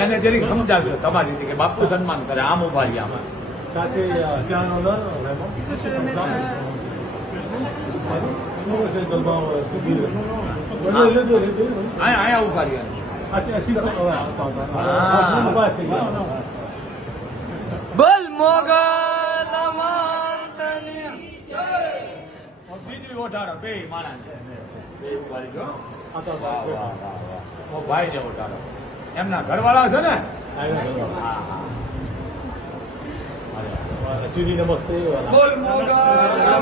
એને જરીક સમજાવજો તમારી રીતે કે બાપુ સન્માન કરે આમ ઉભા રહ્યા આમાં. Ça, c'est un honneur, vraiment. Il faut se le mettre à... Non, c'est seulement public. Les deux, oui. અહીંયા ઉભા રહ્યા. Assis, attends. Ah. On va essayer. બોલ મોગલ માતની બીજું ઓઠાડો બે માણસ બે ઉભા રહીજો. Attends, વાહ, attends. વાહ, વાહ, વાહ. ઓ ભાઈ ને ઓઠાડો. એમના ઘરવાળા છે ને? હા, હા. Voilà, tu dis namaste, voilà. બોલ મોગલ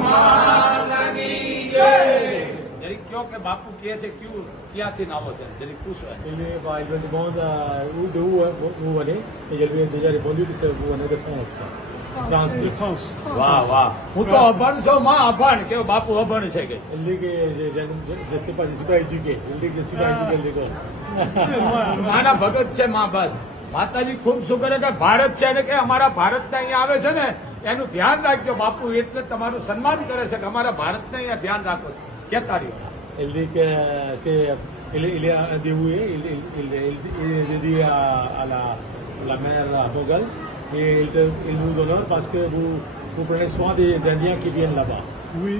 માતની જરીક કયો કે બાપુ કહે છે ક્યાંથી આવો છે જરીક પૂછો એને. Il me demande d'où vous venez, et je lui ai déjà répondu que vous venez de France. De France. વાહ વાહ હું તો અભણ છું માં અભણ કેવું બાપુ અભણ છે કે Il dit que je sais pas, je suis pas éduqué. Il dit que je suis pas éduqué, je dis નાના ભગત છે માં બસ માતાજી ખૂબ શું કરે કે ભારત છે ને કે અમારા ભારતને અહીંયા આવે છે ને એનું ધ્યાન રાખજો બાપુ એટલે તમારું સન્માન કરે છે કે અમારા ભારતને અહીંયા ધ્યાન રાખો કેતા રહ્યો. Il dit que il est un dévoué, il dit à la mère Moghal, et il nous honore parce que vous prenez soin des Indiens qui viennent là-bas. Oui,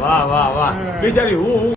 વાહ વાહ વાહ બિચારી હું